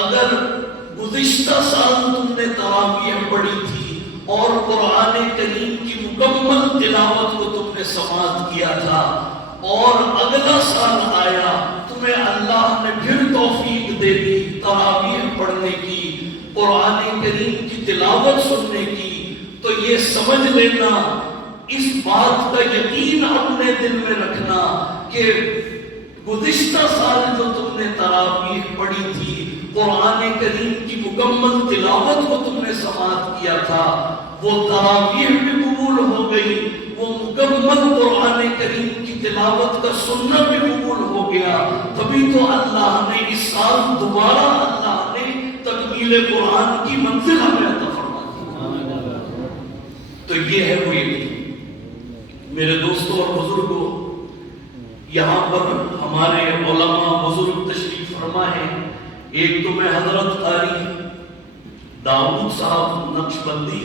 اگر گزشتہ سال تم نے تراویح پڑھی تھی اور قرآن کریم کی مکمل تلاوت کو تم نے سماعت کیا تھا، اور اگلا سال آیا تمہیں اللہ نے پھر توفیق دے دی تراویح پڑھنے کی، قرآن کریم کی تلاوت سننے کی، تو یہ سمجھ لینا، اس بات کا یقین اپنے دل میں رکھنا کہ گزشتہ سال جو تم نے تراویح پڑھی تھی، قرآن کریم کی مکمل تلاوت کو تم نے سماعت کیا تھا، وہ تراویح بھی قبول ہو گئی، وہ مکمل قرآن کریم کی تلاوت کا سننا بھی قبول ہو گیا، تبھی تو اللہ نے اس سال دوبارہ اللہ نے تکمیل قرآن کی منزل ہمیں عطا فرما دی۔ تو یہ ہے وہ یقین۔ میرے دوستوں اور بزرگوں، یہاں پر ہمارے علماء بزرگ تشریف فرما ہے۔ ایک تو میں حضرت قاری داؤد صاحب نقشبندی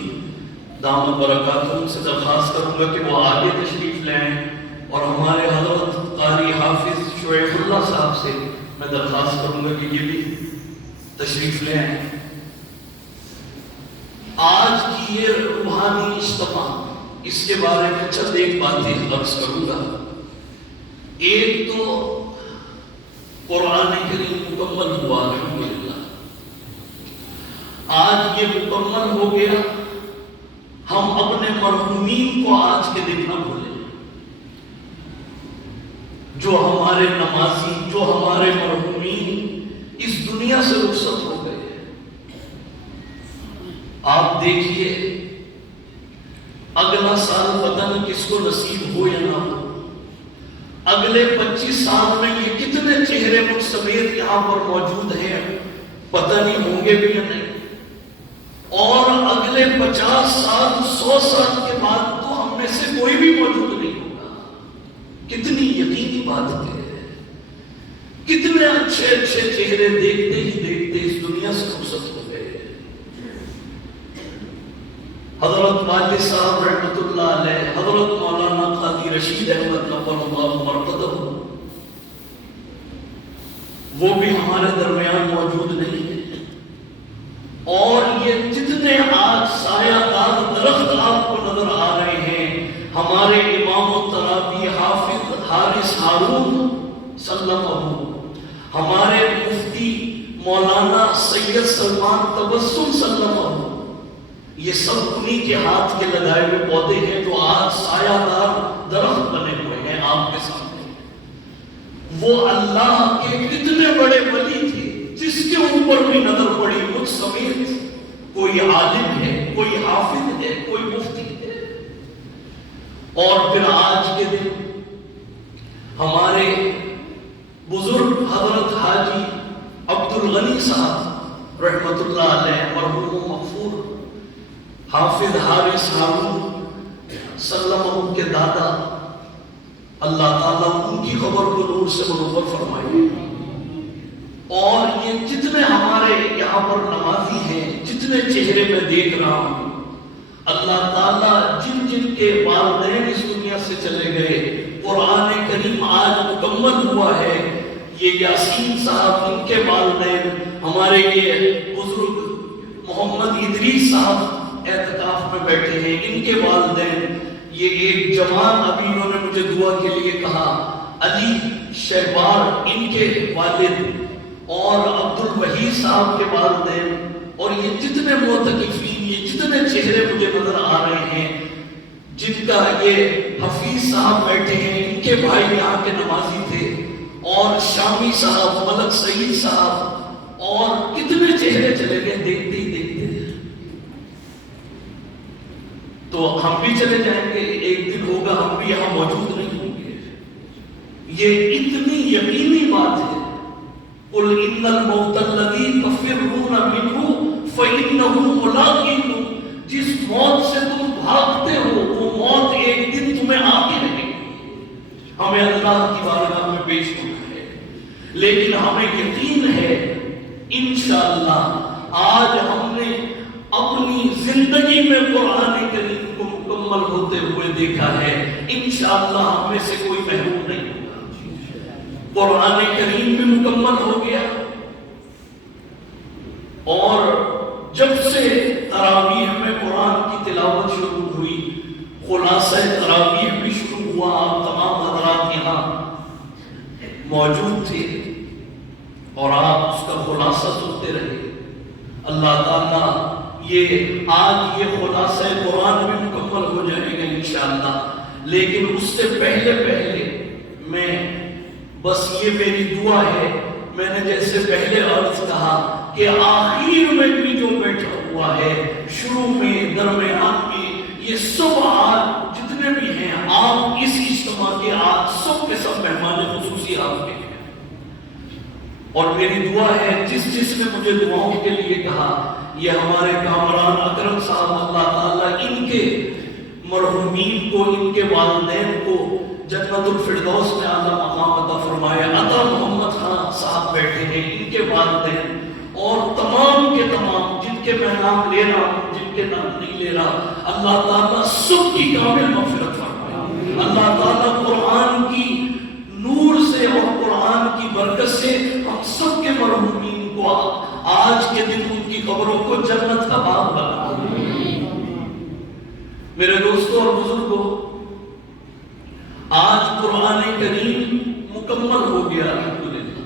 دامت برکاتہم سے درخواست کروں گا کہ وہ آگے تشریف لیں، اور ہمارے حضرت قاری حافظ شعیب اللہ صاحب سے میں درخواست کروں گا کہ یہ بھی تشریف لیں۔ آج کی یہ روحانی اجتماع، اس کے بارے میں چند ایک باتیں عرض کروں گا۔ ایک تو قرآن کریم مکمل ہوا الحمدللہ، آج یہ مکمل ہو گیا۔ ہم اپنے مرحومین کو آج کے دن نہ بھولیں، جو ہمارے نمازی، جو ہمارے مرحومین اس دنیا سے رخصت ہو گئے۔ آپ دیکھیے اگلا سال پتہ نہیں کس کو نصیب ہو یا نہ ہو، اگلے 25 سال میں یہ کتنے چہرے مجھ سمیت یہاں پر موجود ہیں، پتہ نہیں ہوں گے بھی یا نہیں، اور اگلے 50 سال 100 سال کے بعد تو ہم میں سے کوئی بھی موجود نہیں ہوگا۔ کتنی یقینی بات ہے، کتنے اچھے اچھے چہرے دیکھتے ہی دیکھتے اس دنیا سے رخصت ہو گئے۔ حضرت والد صاحب رحمۃ اللہ علیہ، حضرت مولانا قاضی رشید احمد نور اللہ مرقدہ، وہ بھی ہمارے درمیان موجود نہیں ہے، اور یہ جتنے آج سایہ دار درخت آپ کو نظر آ رہے ہیں، ہمارے امام التراویح حافظ حارث ہارون صلی اللہ علیہ، ہمارے مفتی مولانا سید سلمان تبسم صلی اللہ علیہ، یہ سب انہی کے ہاتھ کے لگائے ہوئے پودے ہیں جو آج سایہ دار درخت بنے ہوئے ہیں آپ کے سامنے۔ وہ اللہ کے کتنے بڑے ولی تھے جس کے اوپر بھی نظر پڑی مجھ سمیت کوئی عالم ہے، کوئی حافظ ہے، کوئی مفتی ہے۔ اور پھر آج کے دن ہمارے بزرگ حضرت حاجی عبدالغنی صاحب رحمت اللہ علیہ، مرحوم و مغفور حافظ حارث ہارون صلی اللہ علیہ کے دادا، اللہ تعالیٰ ان کی خبر کو نور سے منور فرمائے۔ اور یہ جتنے ہمارے یہاں پر نمازی ہیں، جتنے چہرے میں دیکھ رہا ہوں، اللہ تعالیٰ جن جن کے والدین اس دنیا سے چلے گئے، قرآن کریم آج مکمل ہوا ہے، یہ یاسین صاحب ان کے والدین، ہمارے یہ بزرگ محمد ادریس صاحب اعتکاف میں بیٹھے ہیں، ان کے والدین، یہ ایک جوان ابھی انہوں نے مجھے دعا کے لیے کہا، علی شہبار ان کے والد، اور عبدالوحید صاحب کے والدین، اور یہ جتنے معتکفین، یہ جتنے چہرے مجھے نظر آ رہے ہیں، جن کا یہ حفیظ صاحب بیٹھے ہیں، ان کے بھائی یہاں کے نمازی تھے، اور شامی صاحب، ملک سعید صاحب، اور کتنے چہرے چلے گئے دیکھتے ہی دیکھتے۔ تو ہم بھی چلے جائیں گے، ایک دن ہوگا ہم بھی یہاں موجود نہیں ہوں گے، یہ اتنی یقینی بات ہے۔ قُلْ إِنَّ الْمَوْتَ الَّذِي تَفِرُّونَ مِنْهُ فَإِنَّهُ مُلَاقِيكُمْ، جس موت سے تم بھاگتے ہو وہ موت ایک دن تمہیں آ کے رہے گی، ہمیں اللہ کی بارگاہ میں پیش ہونا ہے، لیکن ہمیں یقین ہے انشاءاللہ آج ہم نے اپنی زندگی میں قرآن کریم کو مکمل ہوتے ہوئے دیکھا ہے، انشاءاللہ ہم میں سے کوئی محروم نہیں ہوگا۔ قرآن کریم بھی مکمل ہو گیا، اور جب سے تراویح میں قرآن کی تلاوت شروع ہوئی، خلاصہ تراویح بھی شروع ہوا، آپ تمام حضرات یہاں موجود تھے اور آپ اس کا خلاصہ سنتے رہے۔ اللہ تعالیٰ آج یہ خلاصہ قرآن بھی مکمل ہو جائے گا انشاءاللہ، لیکن اس سے پہلے میں بس یہ میری دعا ہے، میں نے جیسے پہلے عرض کہا کہ آخر میں بھی جو بیٹھا ہوا ہے، شروع میں، درمیان میں، یہ سب آج جتنے بھی ہیں، آپ اس اجتماع کے آج سب کے سب مہمان خصوصی آپ کے ہیں۔ اور میری دعا ہے، جس نے مجھے دعاؤں کے لیے کہا، یہ ہمارے کامران اکرم صاحب، اللہ تعالیٰ ان کے مرحومین کو، ان کے والدین کو جنت الفردوس میں اعلیٰ مقام عطا فرمائے۔ عطا محمد خان صاحب بیٹھے ہیں، ان کے والدین اور تمام کے تمام جن کے میں نام لے رہا ہوں، جن کے نام نہیں لے رہا، اللہ تعالیٰ سب کی کامل مغفرت فرمائے۔ اللہ تعالیٰ قرآن کی نور سے اور قرآن کی برکت سے ہم سب کے مرحومین کو آج کے دن ان کی قبروں کو جنت کا باغ بنا۔ میرے دوستوں اور بزرگوں، آج قرآن کریم مکمل ہو گیا الحمدللہ۔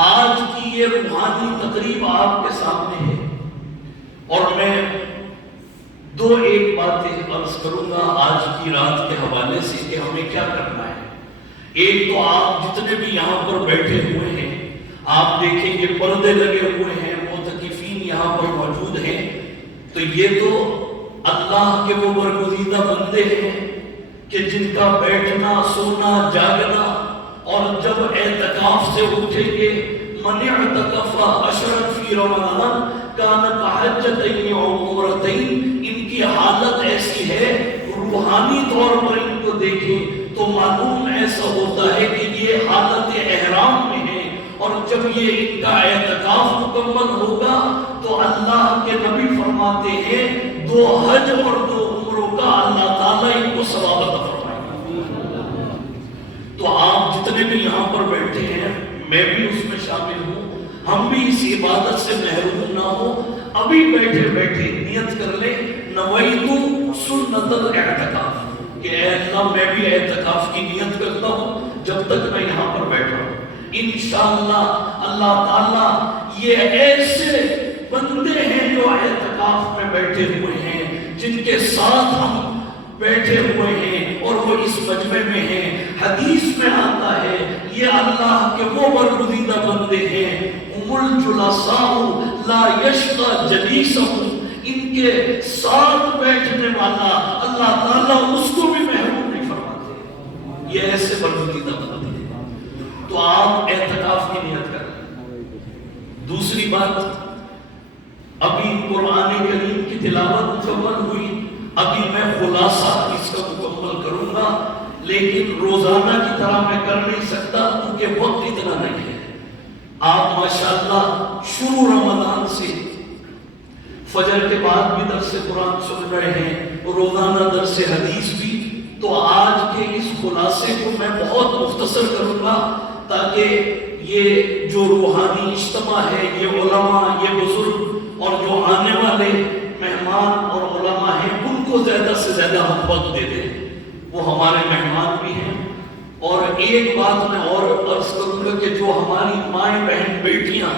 آج کی یہ روحانی تقریب آپ کے سامنے ہے اور میں ایک باتیں عرض کروں گا آج کی رات کے حوالے سے کہ ہمیں کیا کرنا ہے۔ ایک تو آپ جتنے بھی یہاں پر بیٹھے ہوئے ہیں، آپ دیکھیں گے پردے لگے ہوئے ہیں، معتکفین یہاں پر موجود ہیں، تو یہ تو اللہ کے وہ برگزیدہ بندے ہیں کہ جن کا بیٹھنا، سونا، جاگنا، اور جب اعتکاف سے اٹھیں گے، من اعتکف عشرا فی رمضان کان کحجتین او عمرتین، ان کی حالت ایسی ہے، روحانی طور پر ان کو دیکھیں تو معلوم ایسا ہوتا ہے کہ یہ حالت احرام میں ہے، اور جب یہ ان کا اعتکاف مکمل ہوگا تو اللہ کے نبی فرماتے ہیں 2 حج اور 2 عمروں کا اللہ تعالیٰ ان کو ثواب عطا فرمائے گا۔ تو آپ جتنے بھی یہاں پر بیٹھے ہیں، میں بھی اس میں شامل ہوں، ہم بھی اس عبادت سے محروم نہ ہو۔ ابھی بیٹھے بیٹھے نیت کر لیں، نویت سنت الاعتکاف، کہ اے اللہ میں بھی اعتکاف کی نیت کرتا ہوں جب تک میں یہاں پر بیٹھا ہوں۔ انشاءاللہ اللہ تعالیٰ یہ ایسے بندے ہیں جو اعتکاف میں بیٹھے ہوئے ہیں، جن کے ساتھ ہم بیٹھے ہوئے ہیں اور وہ اس مجمع میں ہیں، حدیث میں آتا ہے یہ اللہ کے وہ برگزیدہ بندے ہیں، هم الجلساء لا یشقى جلیسهم، ان کے ساتھ بیٹھنے والا اللہ تعالیٰ اس کو بھی محروم نہیں فرماتے۔ یہ ایسے برگزیدہ بندے ہیں، تو آپ اعتکاف کی نیت کریں۔ دوسری بات، ابھی قرآن کریم کی تلاوت مکمل ہوئی، ابھی میں خلاصہ اس کا مکمل کروں گا، لیکن روزانہ کی طرح میں کر نہیں سکتا کیونکہ وقت اتنا نہیں ہے۔ آپ ماشاءاللہ شروع رمضان سے فجر کے بعد بھی درس قرآن سن رہے ہیں، روزانہ درس حدیث بھی، تو آج کے اس خلاصے کو میں بہت مختصر کروں گا تاکہ یہ جو روحانی اجتماع ہے، یہ علماء، یہ بزرگ اور جو آنے والے مہمان اور علماء ہیں، ان کو زیادہ سے زیادہ ہم وقت دے دیں، وہ ہمارے مہمان بھی ہیں۔ اور ایک بات میں اور عرض کروں گا کہ جو ہماری مائیں بہن بیٹیاں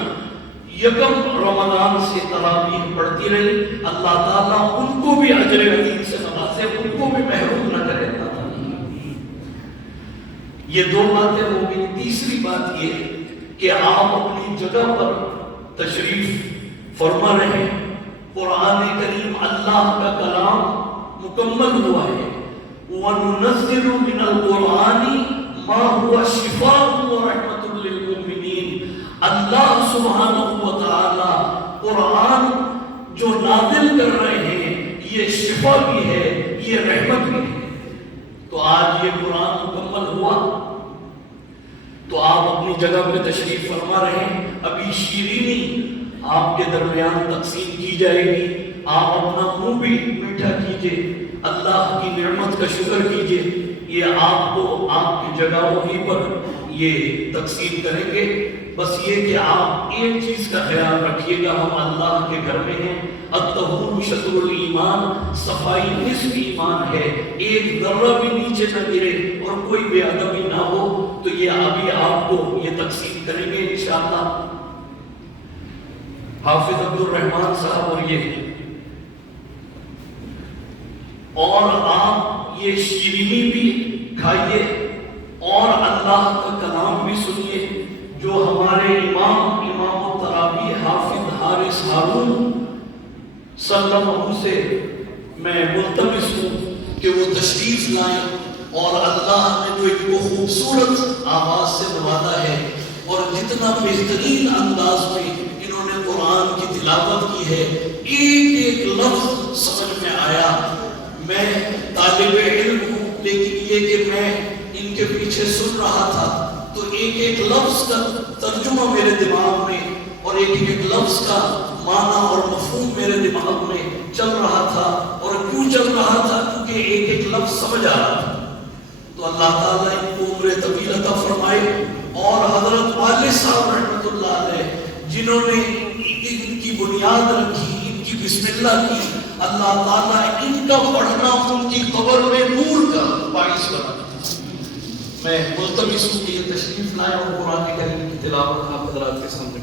یکم رمضان سے تراویح پڑھتی رہی، اللہ تعالیٰ ان کو بھی اجر عظیم سے نوازے، ان کو بھی محروم نہ کرے۔ یہ 2 باتیں ہو گئی۔ تیسری بات یہ کہ آپ اپنی جگہ پر تشریف فرما رہے ہیں، قرآن کریم اللہ کا کلام مکمل ہوا ہے، وَنُنَزِّلُ مِنَ الْقُرْآنِ مَا هُوَ شِفَاءٌ وَرَحْمَةٌ لِّلْمُؤْمِنِينَ۔ اللہ سبحانہ و تعالی قرآن جو نازل کر رہے ہیں، یہ شفا بھی ہے، یہ رحمت بھی ہے۔ تو آج یہ قرآن مکمل ہوا، تو آپ اپنی جگہ پہ تشریف فرما رہے ہیں۔ ابھی شیرینی آپ کے درمیان تقسیم کی جائے گی، آپ اپنا منہ بھی میٹھا کیجئے، اللہ کی نعمت کا شکر کیجئے۔ یہ آپ کو آپ کی جگہوں ہی پر یہ تقسیم کریں گے۔ بس یہ کہ آپ ایک چیز کا خیال رکھیے گا، ہم اللہ کے گھر میں ہیں، الطہور شطر الایمان، صفائی نصف ایمان ہے، ایک ذرہ بھی نیچے نہ گرے اور کوئی بے ادبی نہ ہو، تو یہ ابھی آپ کو یہ تقسیم کریں گے انشاءاللہ حافظ عبد الرحمان صاحب، اور یہ اور آپ یہ شیرینی بھی کھائیے اور اللہ کا کلام بھی سنیے جو ہمارے امام التراویح حافظ حارث ہارون صلی اللہ علیہ سے میں ملتمس ہوں کہ وہ تشریف لائیں، اور اللہ نے جو ایک خوبصورت آواز سے نوازا ہے اور جتنا بہترین انداز میں انہوں نے قرآن کی تلاوت کی ہے، ایک ایک لفظ سمجھ میں آیا۔ میں طالب علم ہوں، لیکن یہ کہ میں ان کے پیچھے سن رہا تھا تو ایک ایک لفظ کا ترجمہ میرے دماغ میں اور ایک ایک لفظ کا معنی اور مفہوم میرے دماغ میں چل رہا تھا، اور کیوں چل رہا تھا؟ کیونکہ ایک ایک لفظ سمجھ آ رہا تھا۔ تو اللہ تعالیٰ ان کو عمر طویل عطا فرمائے، اور حضرت والد صاحب رحمۃ اللہ علیہ جنہوں نے ان کی بنیاد رکھی، ان کی بسم اللہ کی، اللہ تعالیٰ ان کا پڑھنا ان کی قبر میں نور کا باعث بنا۔ میں ملتمس ہوں کہ یہ تشریف لائیں اور قرآن کریم کی تلاوت آپ حضرات کے سامنے